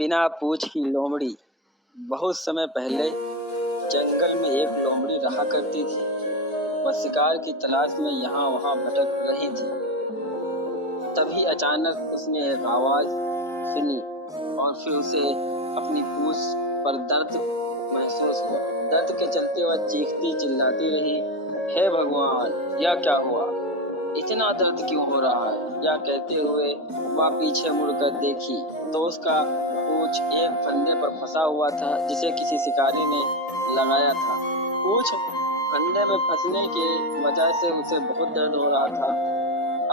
बिना पूँछ की लोमड़ी। बहुत समय पहले जंगल में एक लोमड़ी रहा करती थी। वह शिकार की तलाश में यहाँ वहाँ भटक रही थी। तभी अचानक उसने एक आवाज़ सुनी और फिर उसे अपनी पूँछ पर दर्द महसूस हुआ। दर्द के चलते वह चीखती चिल्लाती रही, हे भगवान, यह क्या हुआ? इतना दर्द क्यों हो रहा है? यह कहते हुए वह पीछे मुड़कर देखी तो उसका पूँछ एक फंदे पर फंसा हुआ था जिसे किसी शिकारी ने लगाया था। पूँछ फंदे में फंसने की वजह से उसे बहुत दर्द हो रहा था।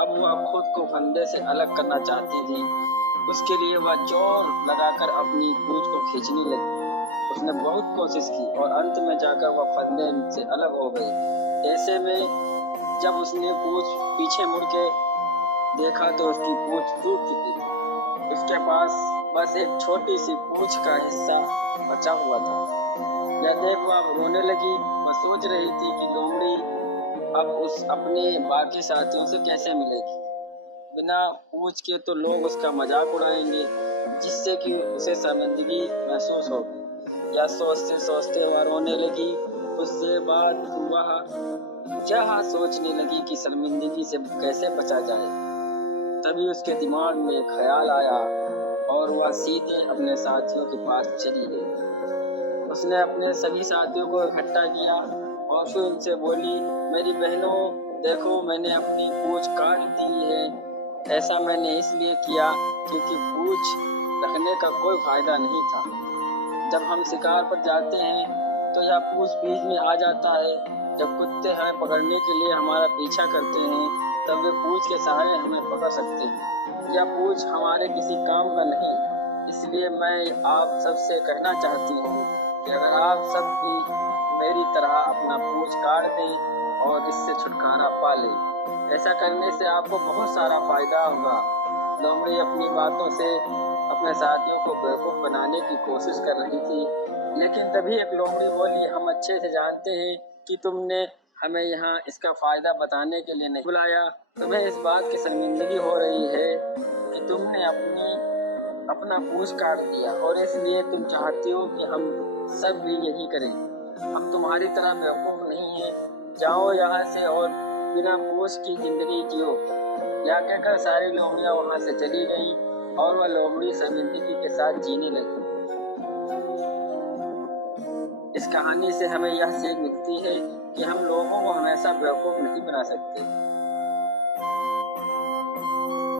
अब वह खुद को फंदे से अलग करना चाहती थी। उसके लिए वह जोर लगाकर अपनी पूँछ को खींचने लगी। उसने बहुत कोशिश की और अंत में जाकर वह फंदे से अलग हो गई। ऐसे में जब उसने पूँछ पीछे मुड़ के देखा तो उसकी पूँछ टूट चुकी थी। उसके पास बस एक छोटी सी पूँछ का हिस्सा बचा हुआ था। यह देख वह रोने लगी। वह सोच रही थी कि लोमड़ी अब अपने बाकी साथियों से कैसे मिलेगी। बिना पूँछ के तो लोग उसका मजाक उड़ाएंगे, जिससे कि उसे शर्मिंदगी महसूस होगी। यह सोचते सोचते वह रोने लगी। उसके बाद वह यह सोचने लगी कि शर्मिंदगी से कैसे बचा जाए। तभी उसके दिमाग में एक ख्याल आया और वह सीधे अपने साथियों के पास चली गई। उसने अपने सभी साथियों को इकट्ठा किया और फिर उनसे बोली, मेरी बहनों, देखो मैंने अपनी पूँछ काट दी है। ऐसा मैंने इसलिए किया क्योंकि पूँछ रखने का कोई फायदा नहीं था। जब हम शिकार पर जाते हैं तो यह पूँछ बीच में आ जाता है। जब कुत्ते हमें पकड़ने के लिए हमारा पीछा करते हैं तब वे पूँछ के सहारे हमें पकड़ सकते हैं। यह पूँछ हमारे किसी काम का नहीं। इसलिए मैं आप सबसे कहना चाहती हूँ कि अगर आप सब भी मेरी तरह अपना पूँछ काट दें और इससे छुटकारा पा लें। ऐसा करने से आपको बहुत सारा फायदा होगा। लोमड़ी अपनी बातों से अपने साथियों को बेवकूफ़ बनाने की कोशिश कर रही थी, लेकिन तभी एक लोमड़ी बोली, हम अच्छे से जानते हैं कि तुमने हमें यहाँ इसका फ़ायदा बताने के लिए नहीं बुलाया। तुम्हें इस बात की शर्मिंदगी हो रही है कि तुमने अपना पूँछ काट दिया और इसलिए तुम चाहती हो कि हम सब भी यही करें। हम तुम्हारी तरह बेवकूफ़ नहीं हैं। जाओ यहाँ से और बिना पूँछ की ज़िंदगी जियो। यह कहकर सारी लोमड़ियाँ वहाँ से चली गईं और वह लोमड़ी शर्मिंदगी के साथ जीने लगी। इस कहानी से हमें यह सीख मिलती है कि हम लोगों को हमेशा बेवकूफ़ नहीं बना सकते।